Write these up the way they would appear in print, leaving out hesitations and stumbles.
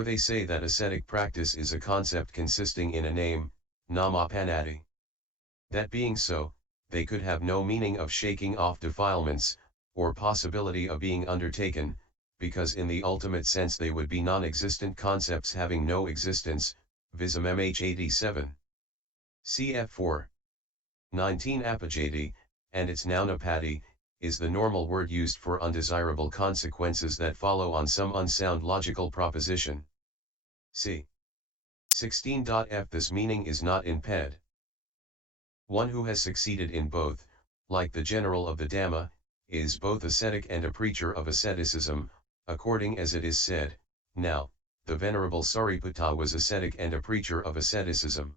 For they say that ascetic practice is a concept consisting in a name, namapanati. That being so, they could have no meaning of shaking off defilements, or possibility of being undertaken, because in the ultimate sense they would be non-existent concepts having no existence, visum MH 87. Cf 4. 19 apajati, and its noun apati, is the normal word used for undesirable consequences that follow on some unsound logical proposition. C. 16.f. This meaning is not in ped. One who has succeeded in both, like the general of the Dhamma, is both ascetic and a preacher of asceticism, according as it is said, now, the Venerable Sariputta was ascetic and a preacher of asceticism.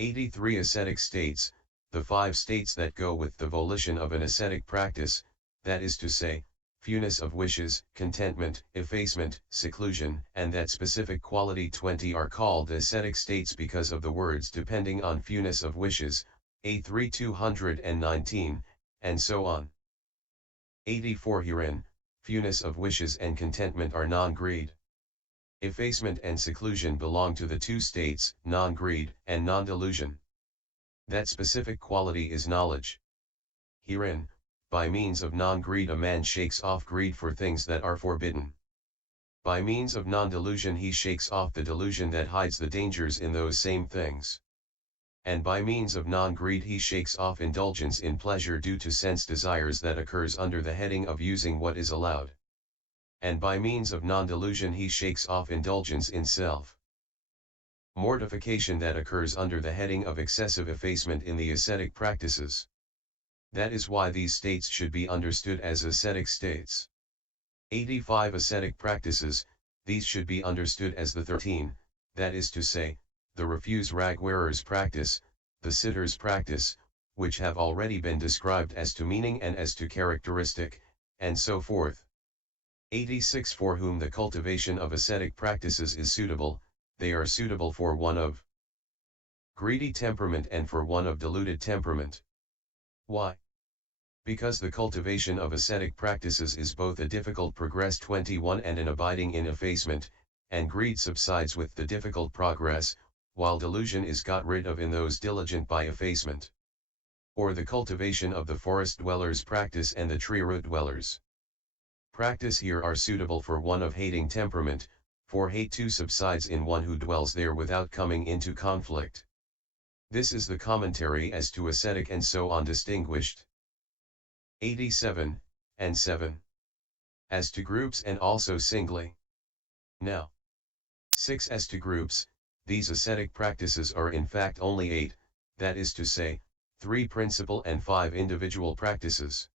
83 Ascetic states, the 5 states that go with the volition of an ascetic practice, that is to say, fewness of wishes, contentment, effacement, seclusion, and that specific quality 20 are called ascetic states because of the words depending on fewness of wishes, A3 219, and so on. 84 Herein, fewness of wishes and contentment are non-greed. Effacement and seclusion belong to the 2 states, non-greed and non-delusion. That specific quality is knowledge. Herein, by means of non-greed a man shakes off greed for things that are forbidden. By means of non-delusion he shakes off the delusion that hides the dangers in those same things. And by means of non-greed he shakes off indulgence in pleasure due to sense desires that occurs under the heading of using what is allowed. And by means of non-delusion he shakes off indulgence in self. Mortification that occurs under the heading of excessive effacement in the ascetic practices. That is why these states should be understood as ascetic states. 85 Ascetic practices, these should be understood as the 13, that is to say, the refuse rag wearer's practice, the sitter's practice, which have already been described as to meaning and as to characteristic, and so forth. 86 For whom the cultivation of ascetic practices is suitable, they are suitable for one of greedy temperament and for one of deluded temperament. Why? Because the cultivation of ascetic practices is both a difficult progress 21 and an abiding in effacement, and greed subsides with the difficult progress, while delusion is got rid of in those diligent by effacement. Or the cultivation of the forest dwellers' practice and the tree root dwellers' practice here are suitable for one of hating temperament, for hate too subsides in one who dwells there without coming into conflict. This is the commentary as to ascetic and so on distinguished. 87, and 7. As to groups and also singly. Now. 6 As to groups, these ascetic practices are in fact only 8, that is to say, 3 principal and 5 individual practices.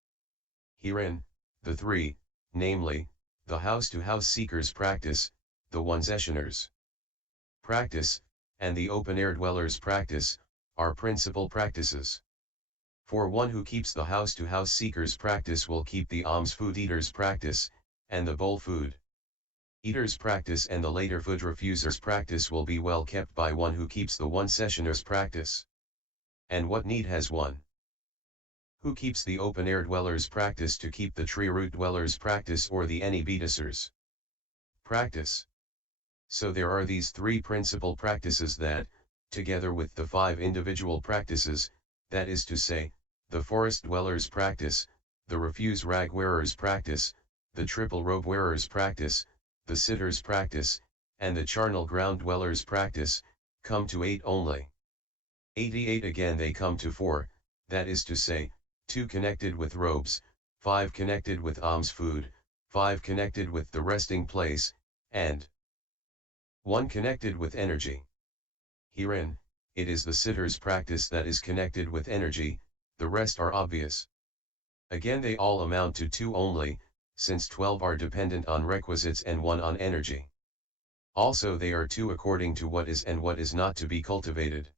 Herein, the 3, namely, the house-to-house seekers' practice, the one-sessioners' practice, and the open-air dwellers' practice, are principal practices. For one who keeps the house-to-house seekers' practice will keep the alms food eaters' practice, and the bowl food eaters' practice and the laterfood-refuser's practice will be well kept by one who keeps the one-sessioner's practice. And what need has one who keeps the open-air dwellers' practice to keep the tree-root dwellers' practice or the any-beatisers' practice? So there are these 3 principal practices that, together with the 5 individual practices, that is to say, the forest dwellers' practice, the refuse rag wearer's practice, the triple robe wearer's practice, the sitter's practice, and the charnel-ground-dweller's practice, come to 8 only. 88 Again they come to 4, that is to say, 2 connected with robes, 5 connected with alms food, 5 connected with the resting place, and 1 connected with energy. Herein, it is the sitter's practice that is connected with energy, the rest are obvious. Again they all amount to 2 only, since 12 are dependent on requisites and 1 on energy. Also they are 2 according to what is and what is not to be cultivated.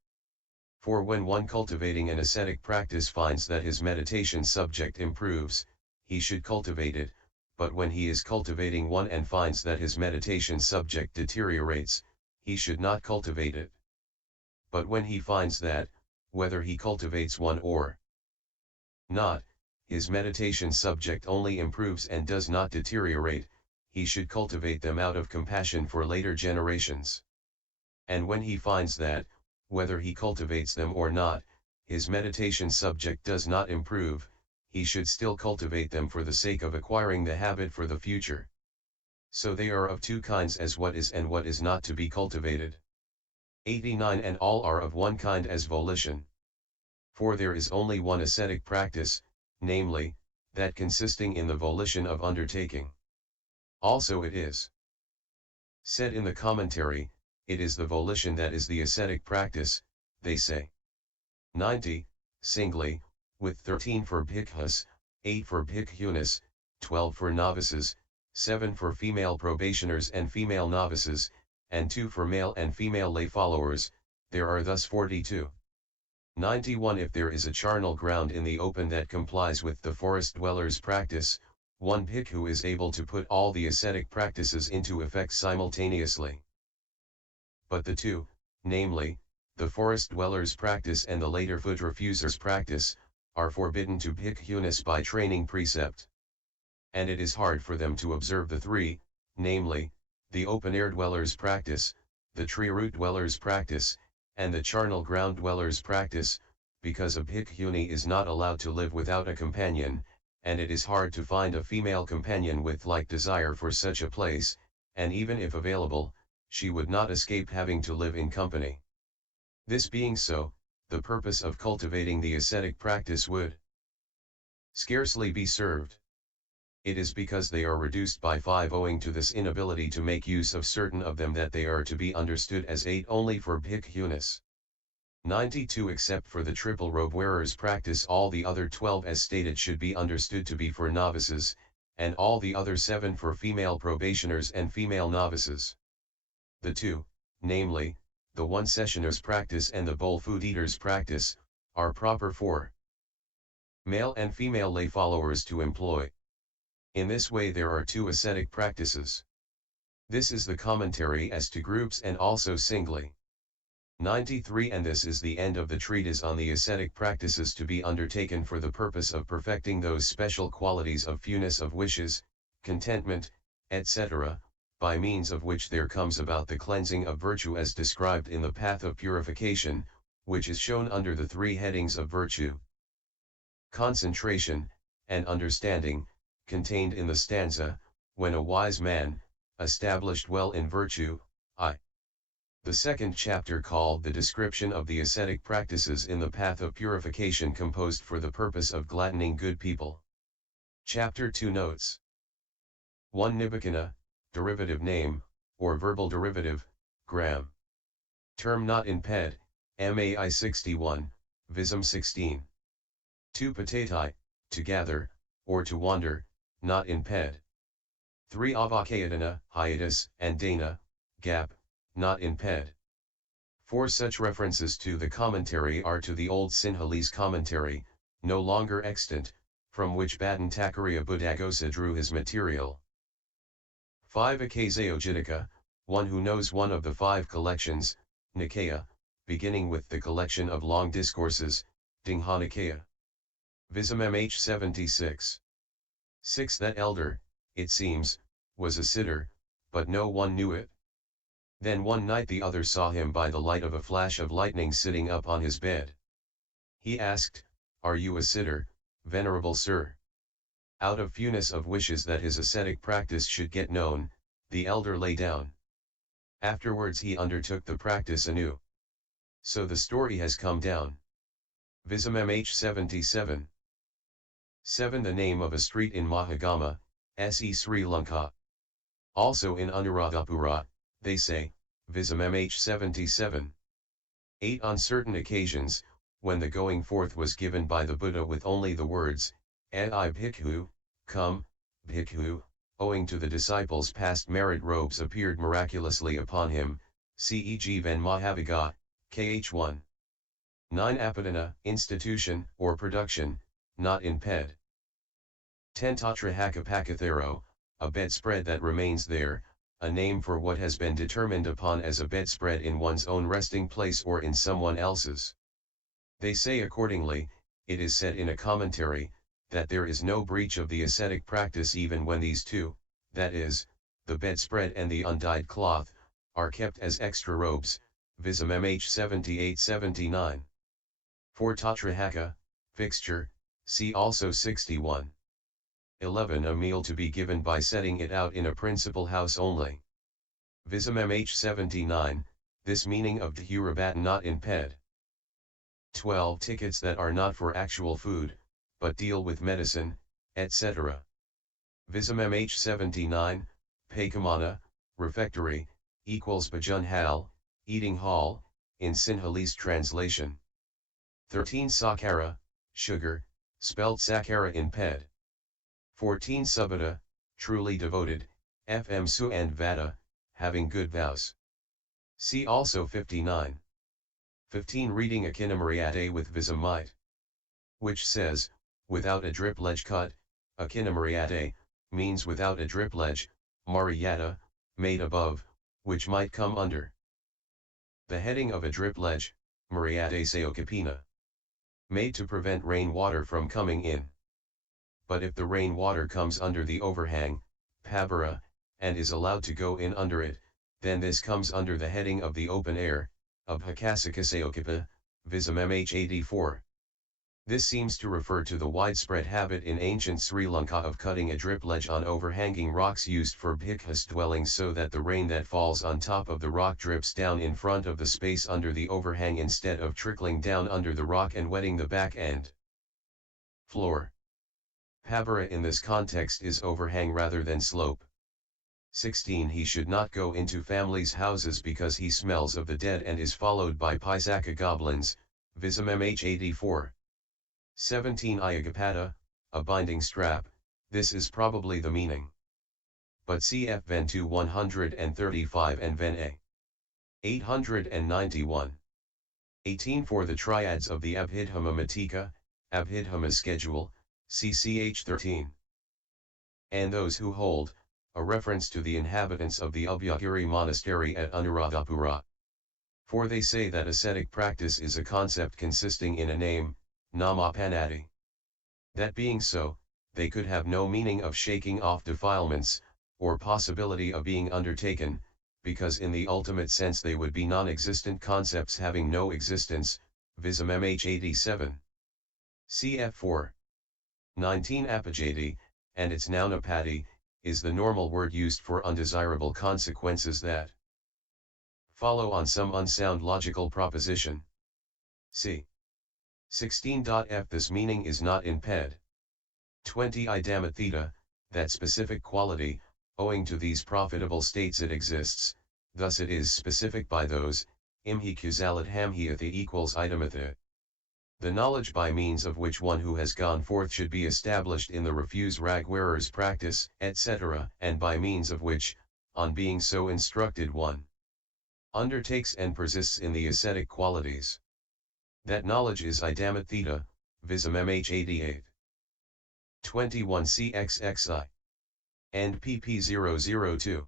For when one cultivating an ascetic practice finds that his meditation subject improves, he should cultivate it, but when he is cultivating one and finds that his meditation subject deteriorates, he should not cultivate it. But when he finds that, whether he cultivates one or not, his meditation subject only improves and does not deteriorate, he should cultivate them out of compassion for later generations. And when he finds that, whether he cultivates them or not, his meditation subject does not improve, he should still cultivate them for the sake of acquiring the habit for the future. So they are of two kinds, as what is and what is not to be cultivated. 89 And all are of one kind, as volition. For there is only one ascetic practice, namely, that consisting in the volition of undertaking. Also it is said in the commentary, it is the volition that is the ascetic practice, they say. 90, singly, with 13 for bhikkhus, 8 for bhikkhunìs, 12 for novices, 7 for female probationers and female novices, and 2 for male and female lay followers, there are thus 42. 91 If there is a charnel ground in the open that complies with the forest dweller's practice, one bhikkhu is able to put all the ascetic practices into effect simultaneously. But the two, namely, the forest dweller's practice and the laterfood-refuser's practice, are forbidden to bhikkhunis by training precept. And it is hard for them to observe the three, namely, the open-air dweller's practice, the tree-root dweller's practice, and the charnel-ground-dweller's practice, because a bhikkhunì is not allowed to live without a companion, and it is hard to find a female companion with like desire for such a place, and even if available, she would not escape having to live in company. This being so, the purpose of cultivating the ascetic practice would scarcely be served. It is because they are reduced by 5 owing to this inability to make use of certain of them that they are to be understood as 8 only for bhikkhunis. 92 Except for the triple robe wearer's practice, all the other 12 as stated should be understood to be for novices, and all the other 7 for female probationers and female novices. The two, namely, the one sessioner's practice and the bowl food eater's practice, are proper for male and female lay followers to employ. In this way there are 2 ascetic practices. This is the commentary as to groups and also singly. 93 And this is the end of the treatise on the ascetic practices to be undertaken for the purpose of perfecting those special qualities of fewness of wishes, contentment, etc., by means of which there comes about the cleansing of virtue as described in the path of purification, which is shown under the 3 headings of virtue, concentration, and understanding, contained in the stanza, when a wise man, established well in virtue, I. The second chapter called the description of the ascetic practices in the path of purification composed for the purpose of gladdening good people. Chapter 2 Notes 1 Nibbana, derivative name, or verbal derivative, gram. Term not in ped, MAI 61, Vism 16. 2 Patatai, to gather, or to wander, not in ped. 3 Avakayadana, hiatus, and dana, gap, not in ped. 4 Such references to the commentary are to the old Sinhalese commentary, no longer extant, from which Bhattantakarya Buddhaghosa drew his material. 5 Akasayojitika, one who knows one of the 5 collections, Nikaya, beginning with the collection of long discourses, Dingha-Nikaya. Vism MH 76. 6 That elder, it seems, was a sitter, but no one knew it. Then one night the other saw him by the light of a flash of lightning sitting up on his bed. He asked, "Are you a sitter, venerable sir?" Out of fewness of wishes that his ascetic practice should get known, the elder lay down. Afterwards he undertook the practice anew. So the story has come down. Vism MH 77. 7 The name of a street in Mahagama, SE Sri Lanka. Also in Anuradhapura, they say, Vism MH 77. 8 On certain occasions, when the going forth was given by the Buddha with only the words, Ai bhikkhu, come, bhikkhu, owing to the disciples' past merit robes appeared miraculously upon him, ceg Ven Mahavagga, kh1. 9 Apadana, institution, or production, not in ped. 10 Tatra Hakapakathero, a bedspread that remains there, a name for what has been determined upon as a bedspread in one's own resting place or in someone else's. They say accordingly, it is said in a commentary, that there is no breach of the ascetic practice even when these 2, that is, the bedspread and the undyed cloth, are kept as extra robes, visum mh 78-79. For tatrahaka, fixture, see also 61. 11. A meal to be given by setting it out in a principal house only. Visum mh 79, this meaning of dhurabat not in ped. 12. Tickets that are not for actual food, but deal with medicine, etc. Visum mh 79, Pakamana, refectory, equals bhajan hall, eating hall, in Sinhalese translation. 13. Sakara, sugar, spelled sakara in ped. 14. Subhata, truly devoted, fm su and vada, having good vows. See also 59. 15. Reading Akinamariate with visum might, which says, without a drip ledge cut. Akinamariate, means without a drip ledge, Mariyata, made above, which might come under. The heading of a drip ledge, Mariyate Sayokapina. Made to prevent rainwater from coming in. But if the rainwater comes under the overhang, Pabara, and is allowed to go in under it, then this comes under the heading of the open air, Abhakasika Sayokapa, visum mh 84. This seems to refer to the widespread habit in ancient Sri Lanka of cutting a drip ledge on overhanging rocks used for bhikkhus dwellings so that the rain that falls on top of the rock drips down in front of the space under the overhang instead of trickling down under the rock and wetting the back end. Floor. Pabara in this context is overhang rather than slope. 16. He should not go into families' houses because he smells of the dead and is followed by Pisaka goblins, visum mh 84. 17. Ayagapata, a binding strap, this is probably the meaning. But cf. Ven 2 135 and Ven A 891. 18. For the triads of the Abhidhamma Matika, Abhidhamma schedule, CCH 13. And those who hold, a reference to the inhabitants of the Ubhayagiri monastery at Anuradhapura. For they say that ascetic practice is a concept consisting in a name, Namapanati. That being so, they could have no meaning of shaking off defilements, or possibility of being undertaken, because in the ultimate sense they would be non-existent concepts having no existence, visum mh 87. Cf 4. 19. Apajati, and its noun apati, is the normal word used for undesirable consequences that follow on some unsound logical proposition. C. 16. F. This meaning is not in ped. 20. Idamatheta, that specific quality, owing to these profitable states it exists, thus it is specific by those, imhi kusalat hamhiathi equals idamatha. The knowledge by means of which one who has gone forth should be established in the refuse rag wearer's practice, etc., and by means of which, on being so instructed one undertakes and persists in the ascetic qualities. That knowledge is idamatheta, visum mh 88. 21. CXXI. And pp 002.